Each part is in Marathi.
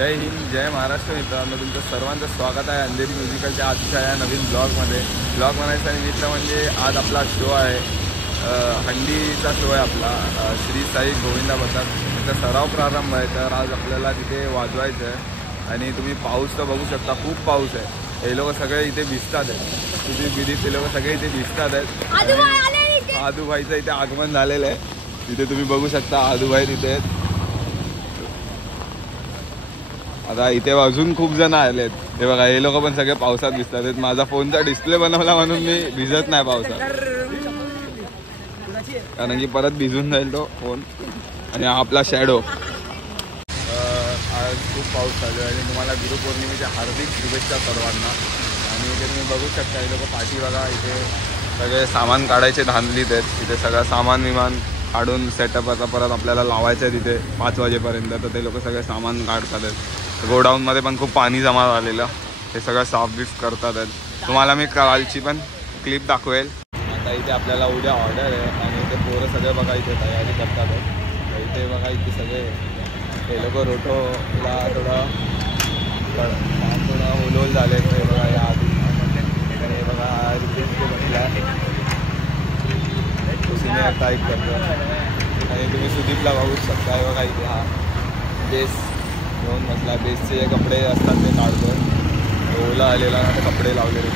जय हिंद जय महाराष्ट्र मित्रांनो, तुमचं सर्वांचं स्वागत आहे अंधेरी म्युझिकलच्या आजच्या या नवीन ब्लॉगमध्ये. ब्लॉग बनायचा निमित्त म्हणजे आज आपला शो आहे, हंडीचा शो आहे आपला. श्री साई गोविंदा बसाक त्याचा सराव प्रारंभ आहे. तर आज आपल्याला तिथे वाजवायचं आहे आणि तुम्ही पाऊस तर बघू शकता, खूप पाऊस आहे. हे लोक सगळे इथे भिजतात आहेत, तुझी बिरीत ते लोक सगळे इथे भिजतात आहेत. आदूभाईचं इथे आगमन झालेलं आहे. तिथे तुम्ही बघू शकता आदूभाई तिथे आहेत. आता इथे अजून खूप जण आलेत. हे बघा, हे लोक पण सगळे पावसात भिजतात आहेत. माझा फोनचा डिस्प्ले बनवला म्हणून मी भिजत नाही पावसात, कारण की परत भिजून जाईल तो फोन. आणि हा आपला शॅडो. आज खूप पाऊस चालू आहे आणि तुम्हाला गुरुपौर्णिमेच्या हार्दिक शुभेच्छा सर्वांना. आणि इथे तुम्ही बघू शकता हे लोक पाठी बघा, इथे सगळे सामान काढायचे धांदलीत आहेत. इथे सगळं सामान विमान काढून सेटअप आता परत आपल्याला लावायचं आहे तिथे 5 वाजेपर्यंत. तर ते लोक सगळे सामान काढतात आहेत. गोडाऊनमध्ये पण खूप पाणी जमा झालेलं, हे सगळं साफबीफ करतात आहेत. तुम्हाला मी कालची पण क्लिप दाखवेल. आता इथे आपल्याला उद्या ऑर्डर आहे आणि इथे पोरं सगळे बघा इथे तयारी करतात आहेत. इथे बघा इथे सगळे हे लोक रोटोला थोडं उलोल झाले. हे बघा या आधी हे बघा बसला सिनियर टाईप करतो. आणि तुम्ही सुदीपला बघू शकता. हे बघा इथे हा बेस घेऊन बसला. बेसचे जे कपडे असतात ते काढतो, ओला आलेला ना ते कपडे लावलेले.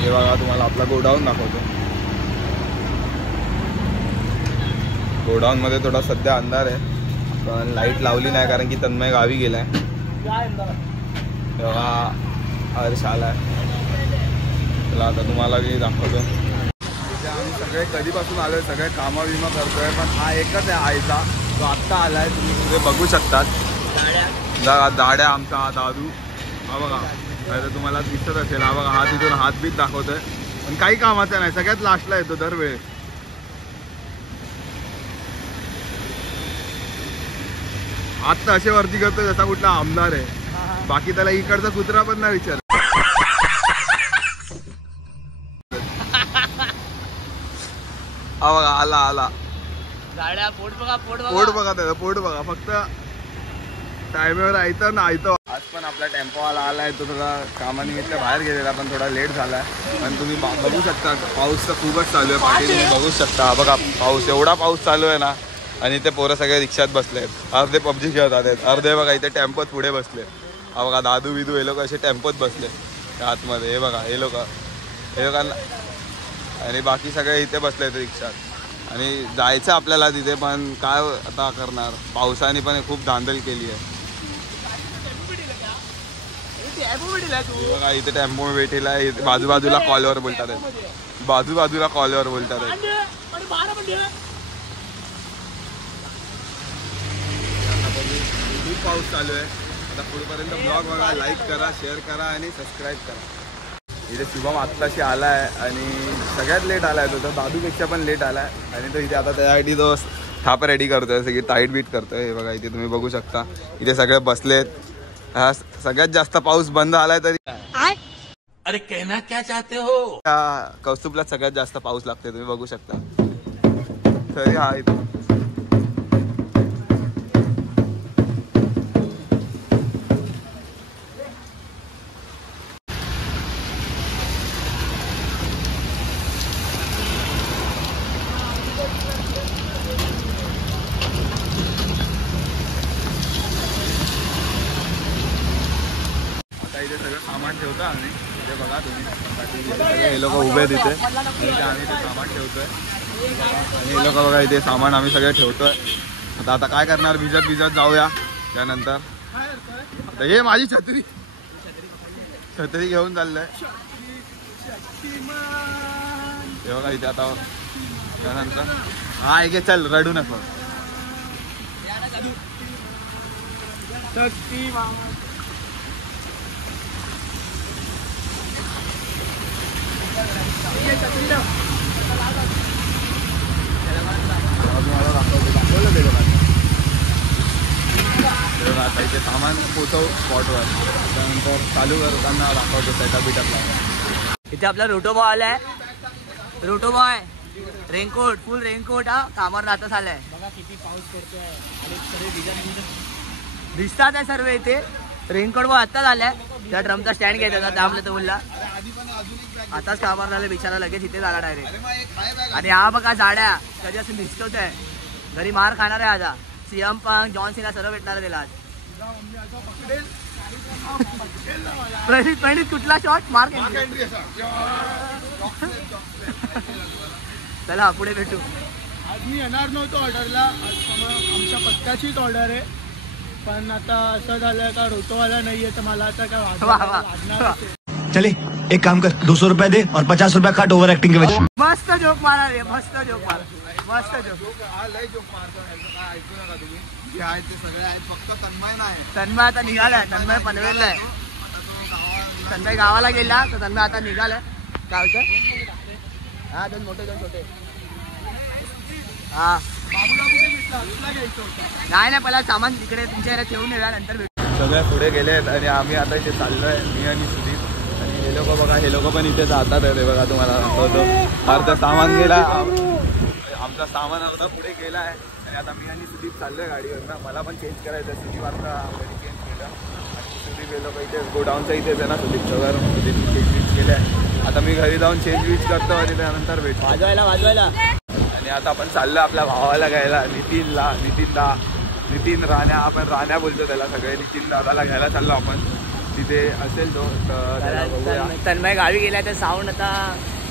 हे बघा तुम्हाला आपला गोडाऊन दाखवतो. गोडाऊनमध्ये थोडा सध्या अंधार आहे, पण लाईट लावली नाही कारण की तन्मय गावी गेलाय. तेव्हा हर्ष आलाय, चला आता तुम्हाला मी दाखवतो. आम्ही सगळे कधीपासून आलोय, सगळे कामं विमा करतोय, पण हा एकच आहे आईचा, तो आत्ता आलाय. तुम्ही सगळे बघू शकतात. दाड्या आमचा हा दादू, हा बघा. नाही तर तुम्हाला दिसत असेल, हा बघा, हा तिथून हातबीत दाखवतोय, पण काही कामाचा नाही, सगळ्यात लास्टला येतो दरवेळेस. आत्ता असे वरती करतोय जसा कुठला आमदार आहे. बाकी त्याला इकडचा कुत्रा पण नाही विचार. हा बघा आला आला. पोट बघा त्याचं, पोट बघा. फक्त टायमेवर आयतं ना आयतं. आज पण आपला टेम्पोवाला आला आहे, तो थोडा कामानिमित्त बाहेर गेलेला, पण थोडा लेट झाला आहे. पण तुम्ही बघू शकता पाऊस तर खूपच चालू आहे. पाठी तुम्ही बघू शकता बघा, पाऊस एवढा पाऊस चालू आहे ना. आणि ते पोरं सगळे रिक्षात बसले आहेत, अर्धे पबजी खेळतात आहेत, अर्धे बघा इथे टेम्पोत पुढे बसले. हा बघा दादू बिदू हे लोक असे टेम्पोत बसले आतमध्ये. हे बघा हे लोकांना, आणि बाकी सगळे इथे बसले आहेत रिक्षात. आणि जायचं आपल्याला तिथे, पण काय आता करणार, पावसाने पण खूप धांदल केली आहे. बघा इथे टेम्पो भेटेला आहे. बाजूबाजूला कॉलवर बोलतात आहेत, बाजूबाजूला कॉलवर बोलतात आहेत. खूप पाऊस चालू आहे. आता पुढेपर्यंत ब्लॉग बघा, लाईक करा, शेअर करा आणि सबस्क्राईब करा. इथे शुभम आत्ताशी आला आहे आणि सगळ्यात लेट आला आहे तो, तर दादूपेक्षा पण लेट आला आहे. आणि तो इथे आता त्यासाठी तो थाप रेडी करतोय, सगळी टाईट बीट करतोय. हे बघा इथे तुम्ही बघू शकता, इथे सगळे बसलेत. हा सगळ्यात जास्त पाऊस बंद आलाय तरी अरे कहना क्या चाहते हो. कौस्तुभला सगळ्यात जास्त पाऊस लागतोय, तुम्ही बघू शकता. तरी हा इथे सगळं सामान ठेवतो आम्ही. इथे बघा तुम्ही, हे लोक उभे तिथे, आम्ही ते सामान ठेवतोय. आणि हे लोक बघा इथे सामान आम्ही सगळे ठेवतोय. आता काय करणार, भिजत जाऊया त्यानंतर. तर हे माझी छत्री घेऊन चाललंय. हे बघा इथे आता त्यानंतर हा एक चल रडू नको. आता इथे सामान पोचव स्पॉटवर, त्यानंतर चालू करताना दाखवतो सेटअप बिटअपला. इथे आपला रोटो बॉय आलाय. रोटो बॉय रेनकोट, फुल रेनकोट. हा कामावर राहतच आलाय. बघा किती पाऊस पडतोय आणि सगळे दिसतात आहे सर्व इथे. रेनकोट बॉय आत्ताच आलाय. त्या ड्रमचा स्टँड घ्यायचा होता दामले तो बोलला. आताच कामावर झालं बिचारा, लगेच इथे झाला डायरेक्ट. आणि हा बघा जाड्या कधी असं दिसतोच आहे. घरी मार खाणार आहे आता. सीएम पंग जॉन सीना सर्व भेटणार आहे त्याला आज. प्रणित कुठला शॉट मार. चला पुढे भेटू. आज मी येणार नव्हतो ऑर्डरला. आमच्या पत्त्याचीच ऑर्डर आहे, पण आता असं झालं का रोटोवाला नाहीये तर मला आता काय वाढणार. चले एक काम कर, 200 रुपये दे और 50 रुपये काट ओवर एक्टिंग के वजह. मस्त जोक मारा रे, मस्त जोक मारा, मस्त जोक. लय जोक मारतो. काय ऐकू नका तुम्ही, जे आहे ते सगळे आहेत, फक्त तन्मय नाही. तन्मय आता निघालाय. तन्मय पनवेलला आहे. तन्मय गावाला गेला तर तन्मय आता निघालाय. गावचं हा, दोन मोठे दोन छोटे. हा नाही पहिला सामान तिकडे तुमच्या याला ठेवून येऊया, नंतर भेटू. सगळे पुढे गेले आहेत आणि आम्ही आता इथे चाललोय, मी आणि सुदीप. आणि हे लोक बघा, हे लोक पण इथे जातात आहे बघा. तुम्हाला दाखवतो. अर्धा सामान गेला, आमचा सामान अर्धा पुढे गेला आहे. आणि आता मी आणि सुदीप चाललोय गाडीवरनं. मला पण चेंज करायचं. सुदीप आता घरी चेंज केलं. आणि सुदीप हे लोक इथे गोडाऊनचं इथेच आहे ना सुदीपचं घर. सुदीप चेंज वीज केलं आहे. आता मी घरी जाऊन चेंज वीज करतो आणि त्यानंतर भेटतो. वाजवायला. आणि आता आपण चाललो आपल्या भावाला घ्यायला, नितीन राण्या. आपण राण्या बोलतो त्याला सगळे. नितीन दादाला घ्यायला चाललो आपण. तिथे असेल तो. तन्मय गावी गेलाय तर साऊंड आता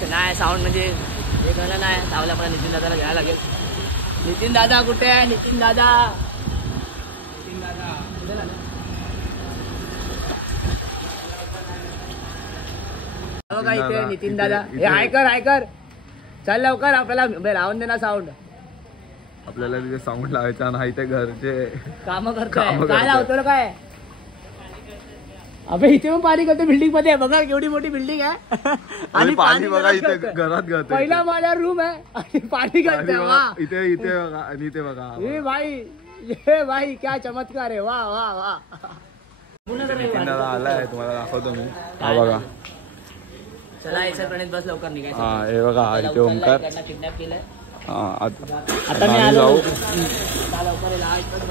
नाही. साऊंड म्हणजे हे कळलं नाही. सावला पण नितीन दादाला घ्यायला लागेल. नितीन दादा कुठे आहे? नितीन दादा बघा इथे नितीन दादा. हे ऐकर चल लवकर, आपल्याला लावून दे ना साऊंड. आपल्याला तिथे साऊंड लावायचा नाही, ते घरचे काम करतोय. काय लावतो काय? अबे इथे पण पाणी करतो बिल्डिंग मध्ये. बघा केवढी मोठी बिल्डिंग आहे. आणि पाणी बघा इथे घरात घालतो. पहिला माझ्या रूम आहे आणि पाणी करतोय. इथे बघा. आणि इथे बघा. ये भाई क्या चमत्कार आहे. वा वा वा. नितीन दादा आलाय, तुम्हाला दाखवतो मी. हा बघा. चला एक प्रणित बस लवकर निघायचं. हा हे बघा, इथे ओमकार. किडनॅप केलंय. आता आम्ही जाऊ.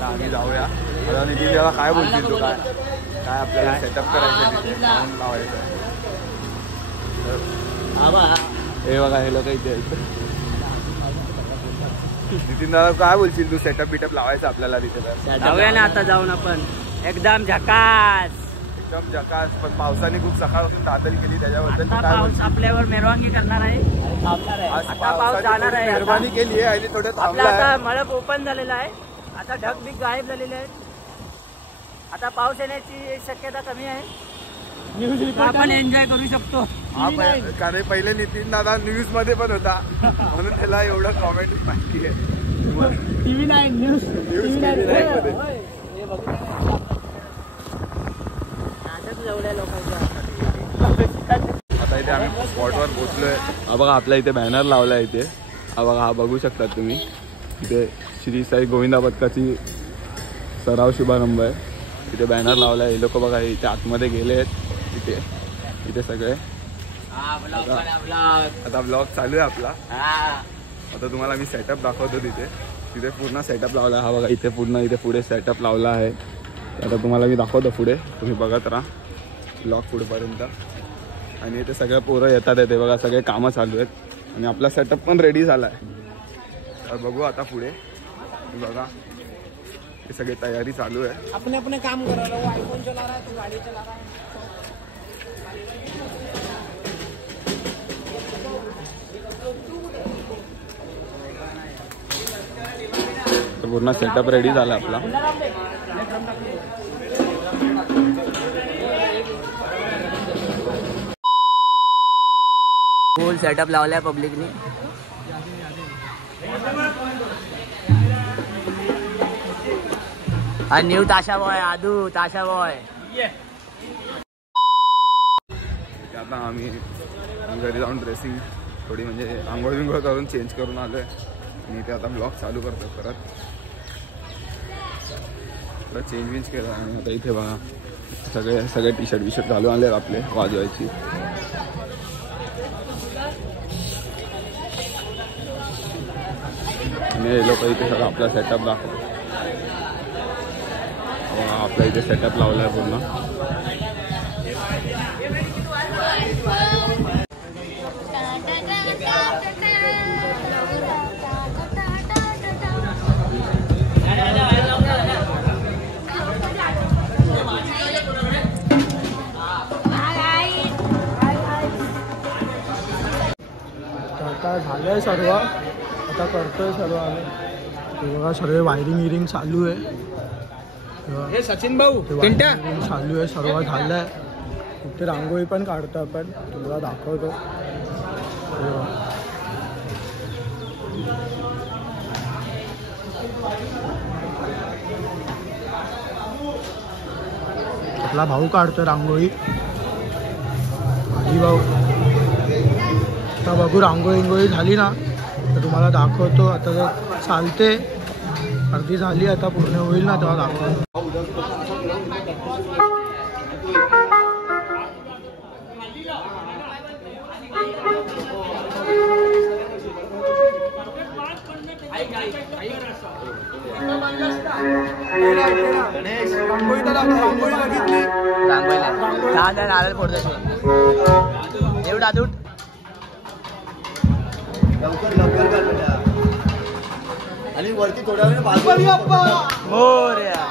आम्ही जाऊया. आता नितीन दादा काय बोलतील तू? काय आपल्याला सेटअप करायचं, साऊंड लावायचं. हे बघा हे लोक इथे. नितीन दादा काय बोलशील तू? सेटअप बिटअप लावायचं आपल्याला तिथे. जाऊया ना आता जाऊन आपण. एकदम झकास. पण पावसाने खूप सकाळपासून दादल केली, त्याच्याबद्दल पाऊस आपल्यावर मेरवानगी करणार आहे. आता पाऊस जाणार आहे. मेहरबानी केली आहे आणि थोडं आपला आता मळप ओपन झालेला आहे. आता ढगबिग गायब झालेले आहेत. आता पाऊस येण्याची शक्यता कमी आहे. आपण एन्जॉय करू शकतो. कारण पहिले नितीन दादा न्यूज मध्ये पण होता, म्हणून त्याला एवढं कॉमेंट माहिती आहे. TV9 news. आता इथे आम्ही स्पॉटवर पोहोचलोय. हा बघा आपल्या इथे बॅनर लावलाय इथे. हा बघा, हा बघू शकतात तुम्ही. इथे श्री साई गोविंदा पथकाची सराव शुभारंभ आहे. इथे बॅनर लावलाय. हे लोक बघा इथे आतमध्ये गेले आहेत. इथे सगळे. आता ब्लॉग चालू आहे आपला. आता तुम्हाला मी सेटअप दाखवतो. तिथे पूर्ण सेटअप लावला. हा बघा इथे पुढे सेटअप लावला आहे. आता तुम्हाला मी दाखवतो पुढे. तुम्ही बघत राहा ब्लॉग पुढेपर्यंत. आणि इथे सगळे पोरं येतात. ते बघा सगळे कामं चालू आहेत. आणि आपला सेटअप पण रेडी झाला आहे. तर बघू आता पुढे. बघा हे सगळी तयारी चालू आहे. अपने काम कर रहा है. वो आईफोन चला रहा है, तो गाड़ी चला रहा है. पूर्ण सेटअप रेडी झाला आपला. फुल सेटअप लावलाय पब्लिकने. हा न्यू ताशा बॉय. आदू ताशा बॉय. आता आम्ही घरी जाऊन ड्रेसिंग थोडी म्हणजे आंघोळ बिंघोळ करून चेंज करून आलोय. आणि ते आता ब्लॉग चालू करतो परत. चेंज विंज केलं. आणि आता इथे बघा सगळे टी शर्ट घालून आले आपले वाजवायची. आणि हे लोक इथे सगळं आपला सेटअप दाखवतो. आपल्या इथे सेटअप लावलाय पूर्ण. आता झालंय सर्व, आता करतोय सर्व आम्ही. ते बघा सर्व वायरिंग चालू आहे. हे सचिन भाऊ वायरिंग चालू आहे, सर्व झालंय. इथे रांगोळी पण काढतो आपण, तुला दाखवतो. आपला भाऊ काढतोय रांगोळी, आधी भाऊ. आता बघू रांगोळी झाली ना तर तुम्हाला दाखवतो. आता जर चालते, अर्धी झाली, आता पूर्ण होईल ना तेव्हा दाखवतो. रांगोळी बघितली, नारळ फोडतो एवढा दूध लवकर कर आणि वरती थोड्या वेळ मोरया.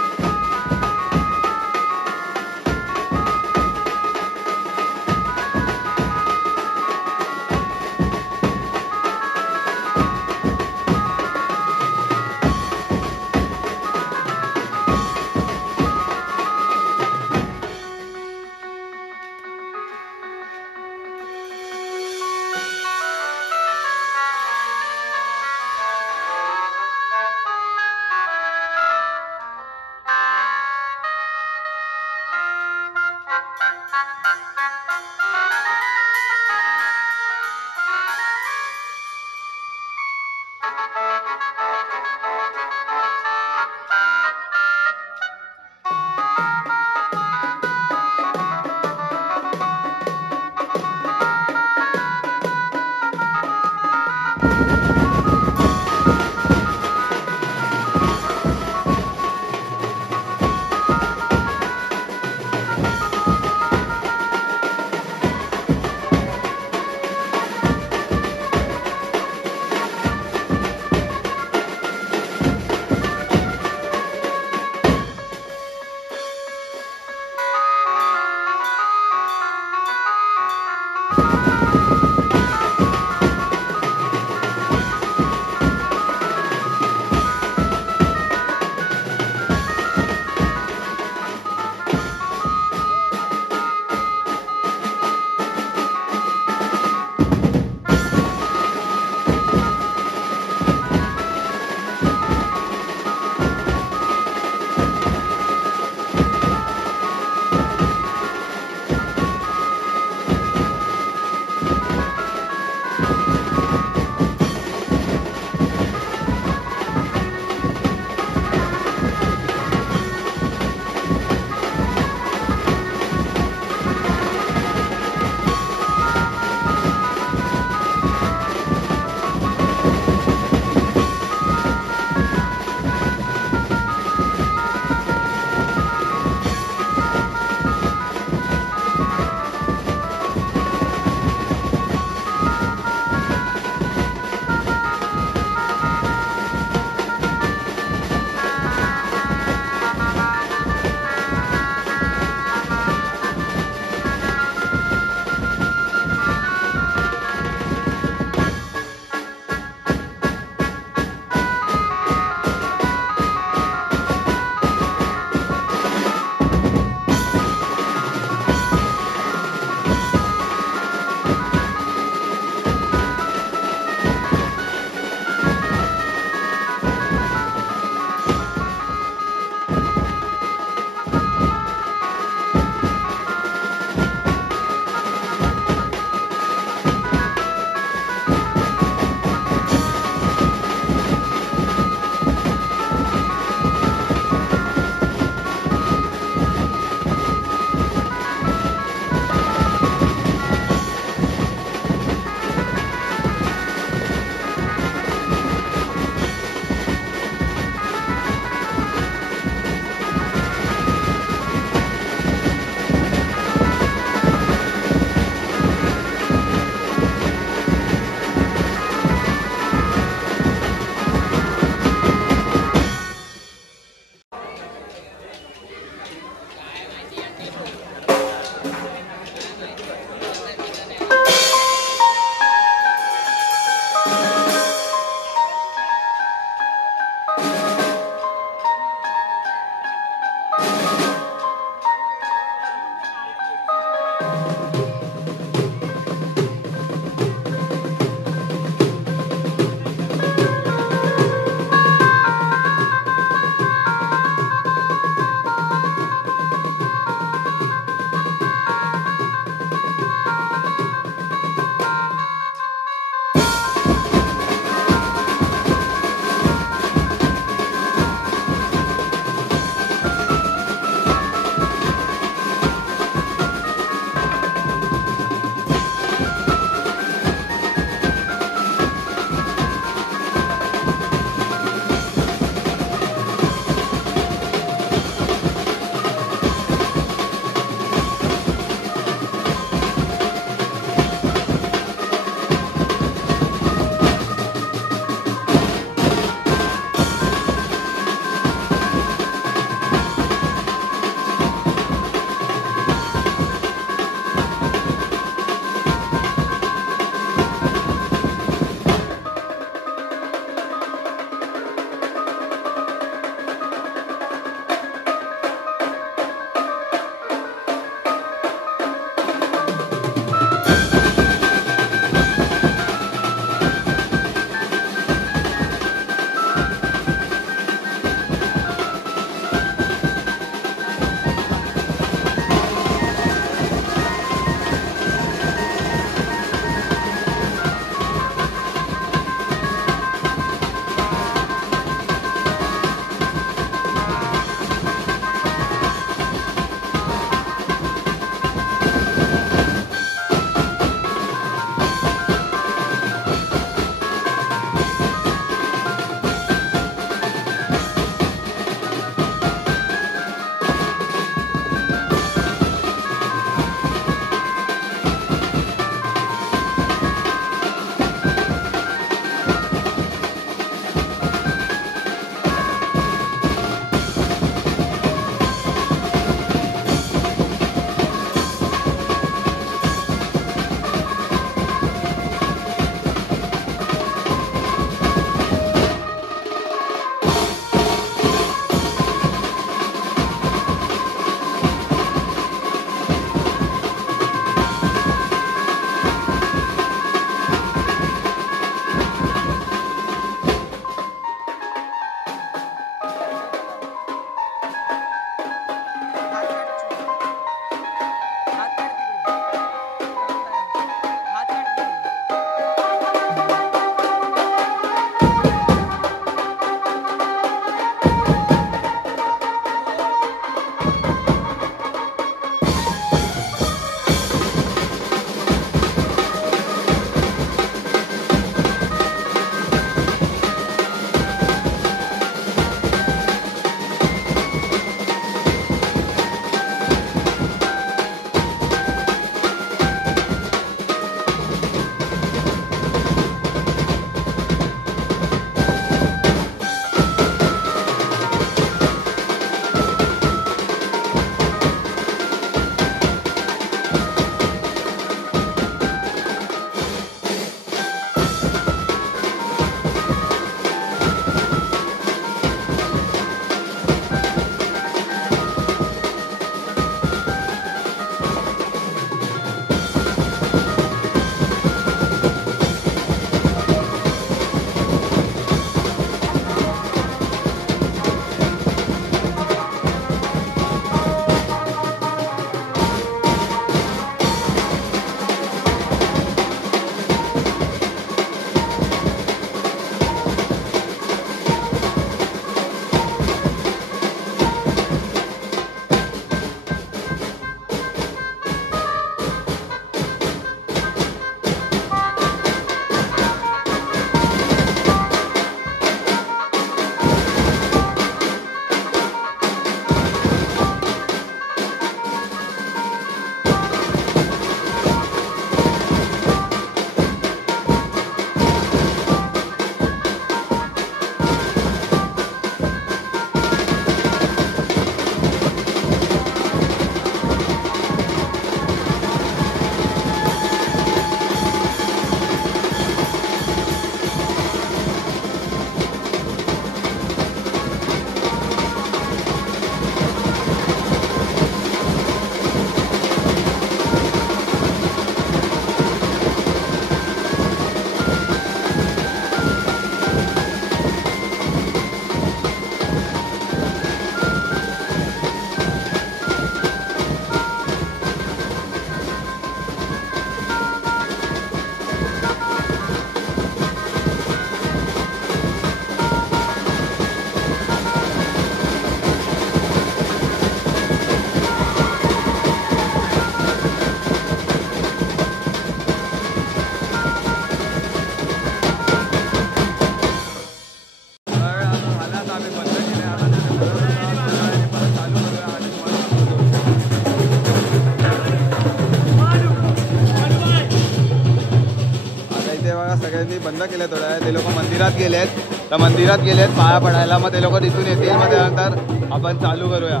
बंद केले थोड्या वेळ. ते लोक मंदिरात गेलेत, तर मंदिरात गेलेत पाया पडायला. मग ते लोक तिथून येतील, मग त्यानंतर आपण चालू करूया.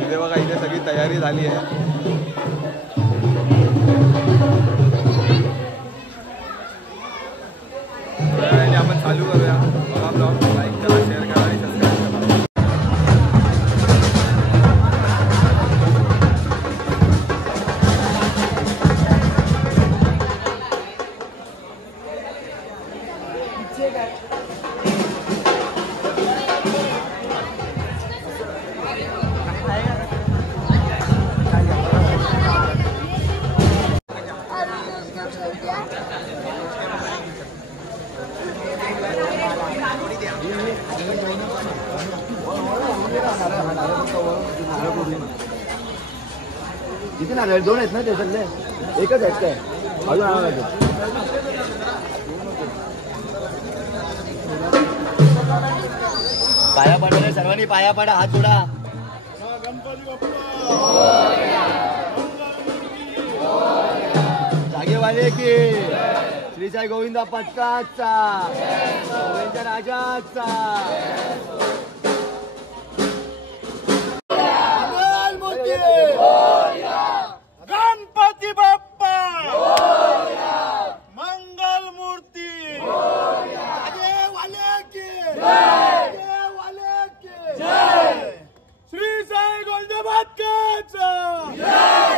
इथे बघा, इथे सगळी तयारी झाली आहे. आणि आपण चालू करूया. बघा ब्लॉग लाईक करा, शेअर करा आणि सबस्क्राईब करा. किती नारळ? 2 आहेत ना ते सगळे? एकच आहेत काय? अजून आणावं लागेल. पाया पडा, सर्वांनी पाया पडा, हात जोडा. जागेवाले की श्री साई गोविंद पटकाचा, गोविंद राजाचा. गणपती बाप्पा मंगल मूर्ती श्री साई गोंदबादकाचा,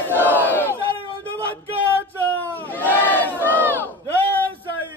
साई गोंदबादकाचा, जय Sai.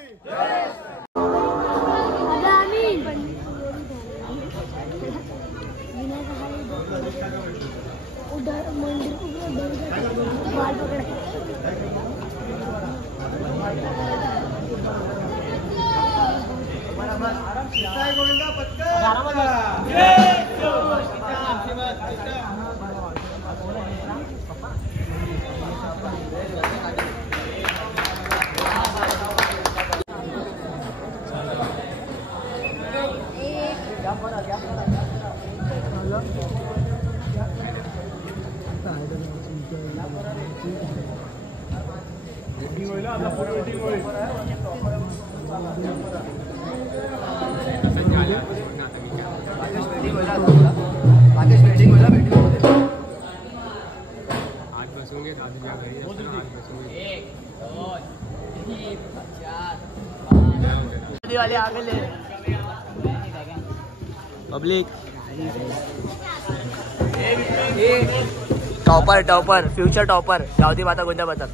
Public topper topper future topper गावठी माता कोणत्या बघतात.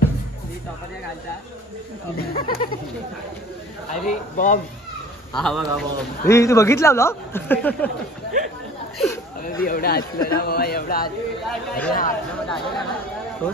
अरे बॉब, हा बघा बॉब. तू बघितला ब्लॉग? एवढा हसलं ना बाबा, एवढा कोण?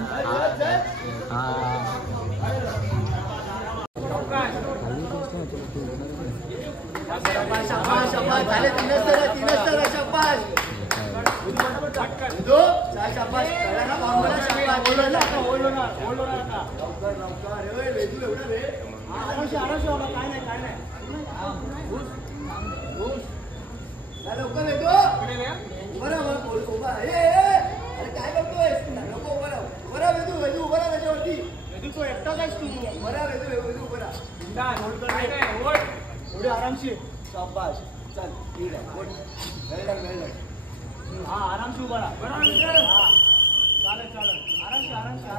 आरामशीर शाबाश. चल ठीक आहे. हा आरामशीर उभा राहा. चालेल चालेल. आरामशीर आरामशीर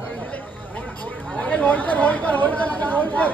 होल्ड कर होल्ड कर होल्ड कर होल्ड कर.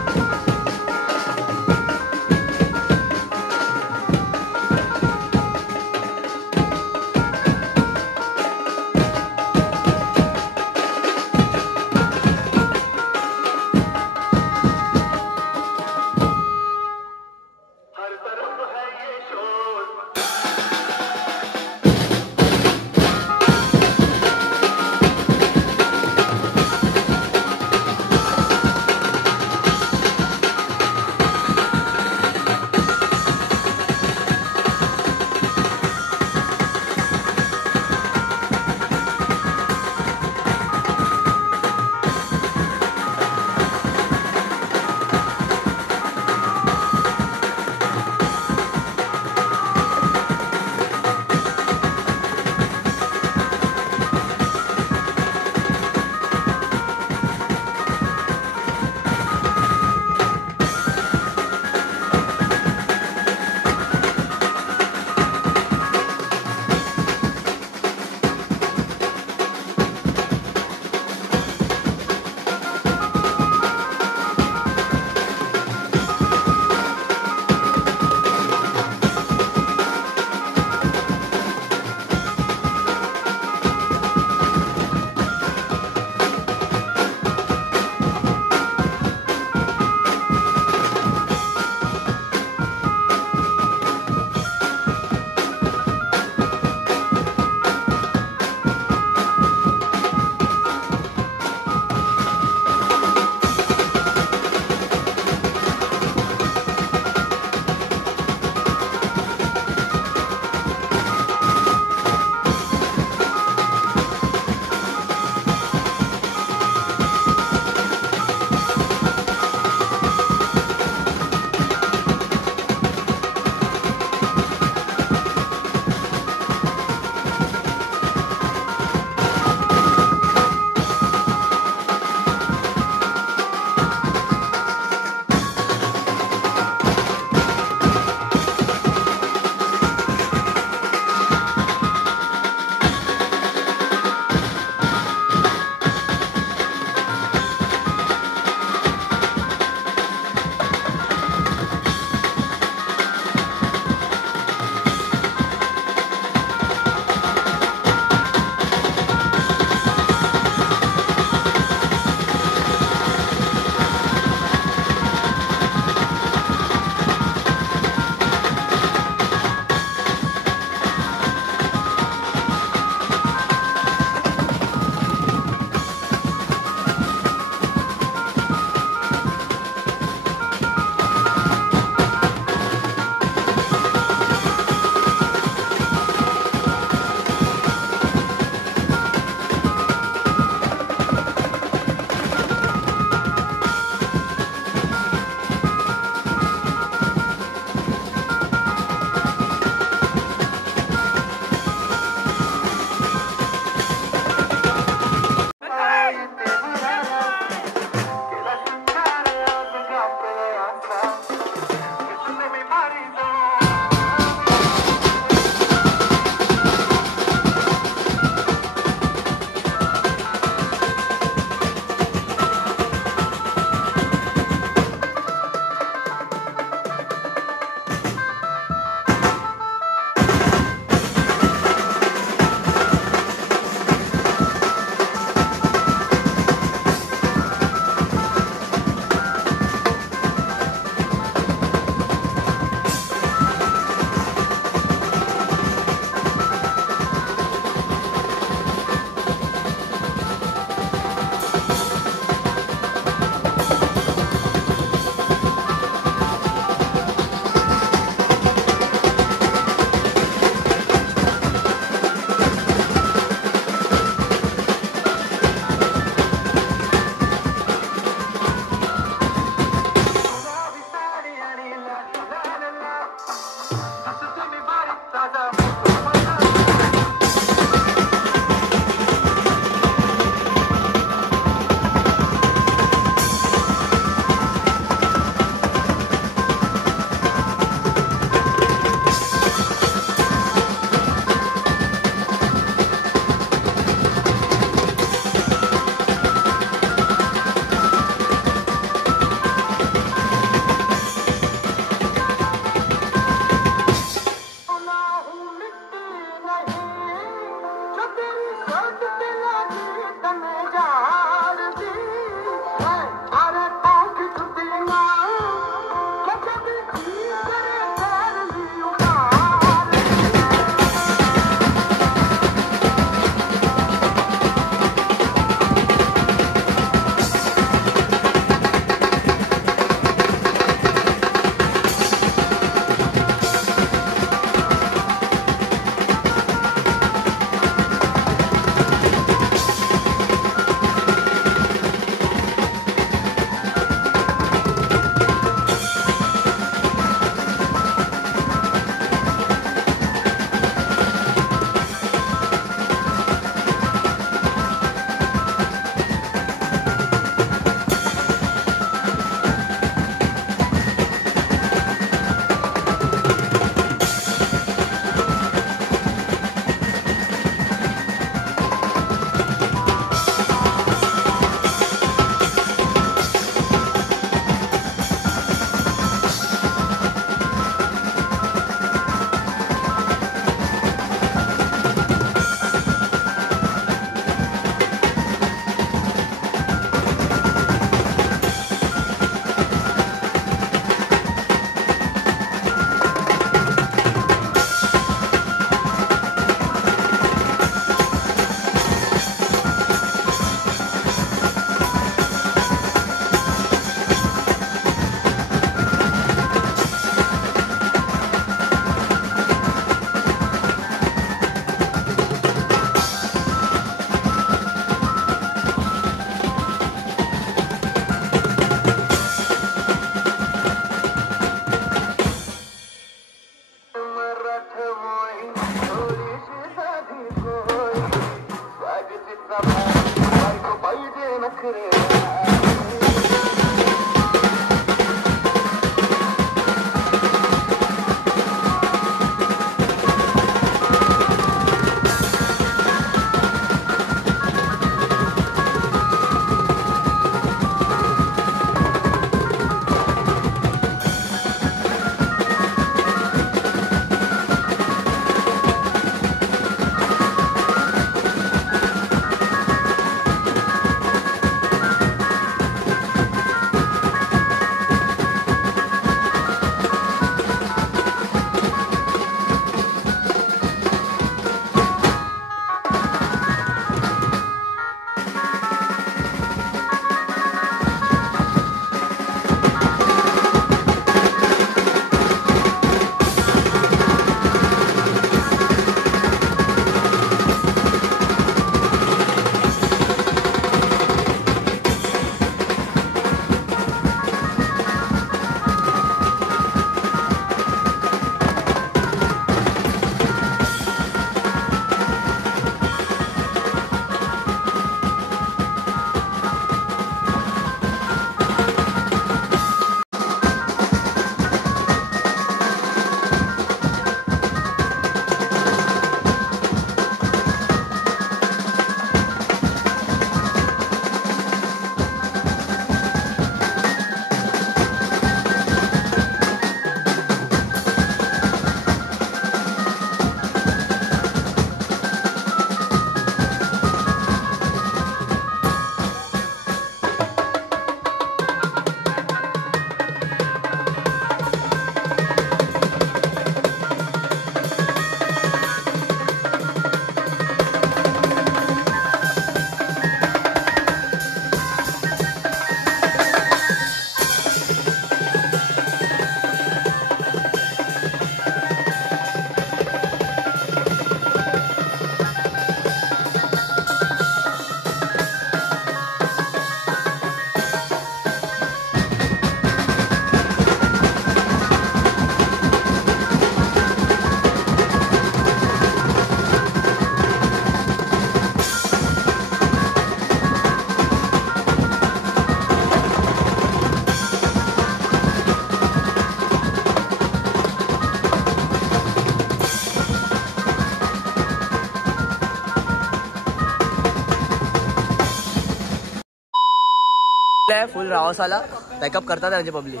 फुल रावसाला बॅकअप करतात त्यांचे पब्लिक.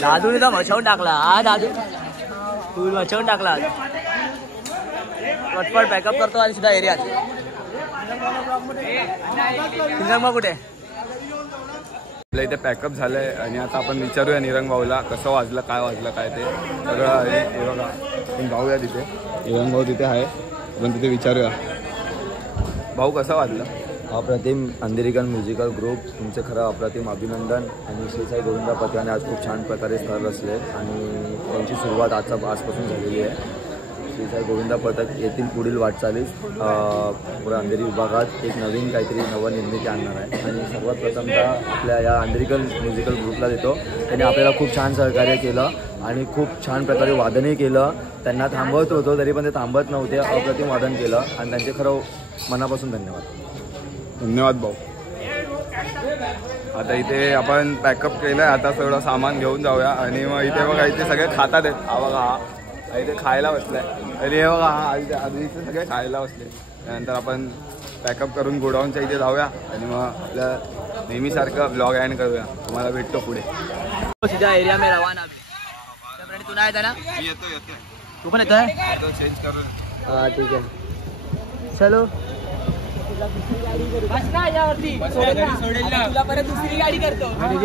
दादूने तर मचवून टाकला. हा दादू फुल मचवून टाकला. पटपट बॅकअप करतो आणि सुद्धा एरियात मग कुठे आपल्या इथे पॅकअप झालंय आणि आता आपण विचारूया निरंग भाऊला कसं वाजलं काय ते सगळं आहे. हे बघा आपण जाऊया तिथे. निरंग भाऊ तिथे आहे, आपण तिथे विचारूया भाऊ कसं वाजलं. अप्रतिम अंधेरीकन म्युझिकल ग्रुप तुमचे खरं अप्रतिम अभिनंदन. आणि श्री साई गोविंदा पथकाने आज खूप छान प्रकारे स्तर रचले आणि त्यांची सुरुवात आजपासून झालेली आहे. श्री साई गोविंदा पथक येथील पुढील वाटचालीस पुढे अंधेरी विभागात एक नवीन काहीतरी नवनिर्मिती आणणार आहे. आणि सर्वात प्रथमतः आपल्या या अंधेरीकन म्युझिकल ग्रुपला देतो. त्यांनी आपल्याला खूप छान सहकार्य केलं आणि खूप छान प्रकारे वादनही केलं. त्यांना थांबवत होतो तरी पण ते थांबत नव्हते, अप्रतिम वादन केलं आणि त्यांचे खरं मनापासून धन्यवाद. धन्यवाद भाऊ. आता इथे आपण पॅकअप केलं आहे, आता सगळं सामान घेऊन जाऊया. आणि मग इथे बघा इथे सगळे खातात आहेत. हा बघा हा इथे खायला बसलाय आणि हे बघा हा आधी इथे सगळे खायला बसले. त्यानंतर आपण पॅकअप करून गोडाऊनच्या इथे जाऊया आणि मग आपलं नेहमीसारखं ब्लॉग एंड करूया. तुम्हाला भेटतो पुढे. सीधा एरिया में रवाना. तू नाही येत ना? येतो तू पण येतोय? चेंज करून. हा ठीक आहे चलो.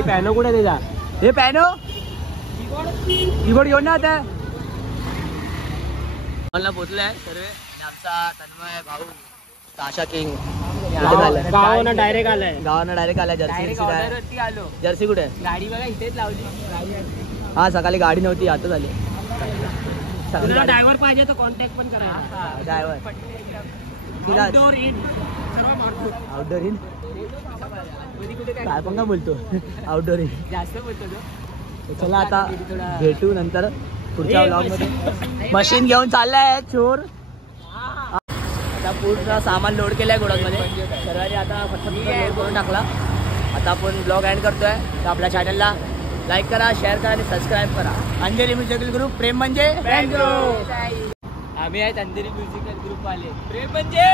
पॅनो कुठे त्याचा? हे पॅनो कीबोर्ड घेऊन ना आता मला पोचलाय सर्व. आणि आमचा तन्मय भाऊ साशा किंग गावानं डायरेक्ट आलाय. जर्सी कुठे? गाडी बघा इथेच लावली. हा सकाळी गाडी नव्हती, आता झाली. ड्रायव्हर पाहिजे तर कॉन्टॅक्ट पण करा. ड्रायव्हर आउटडोर इन काय पण का बोलतो? आउटडोर इन जास्त बोलतो. चला आता भेटू नंतर पुढच्या व्लॉग मध्ये. मशीन घेऊन चाललाय चोर. आता पूर्ण सामान लोड केलंय गोडाऊनमध्ये सर्वांनी. आता फटफट लोड करून टाकला. आता आपण ब्लॉग एंड करतोय. तर आपल्या चॅनलला लाईक करा, शेअर करा आणि सबस्क्राईब करा. अंधेरी म्युझिकल ग्रुप, प्रेम म्हणजे आम्ही आहेत अंधेरी म्युझिकल ग्रुप वाले. प्रेम म्हणजे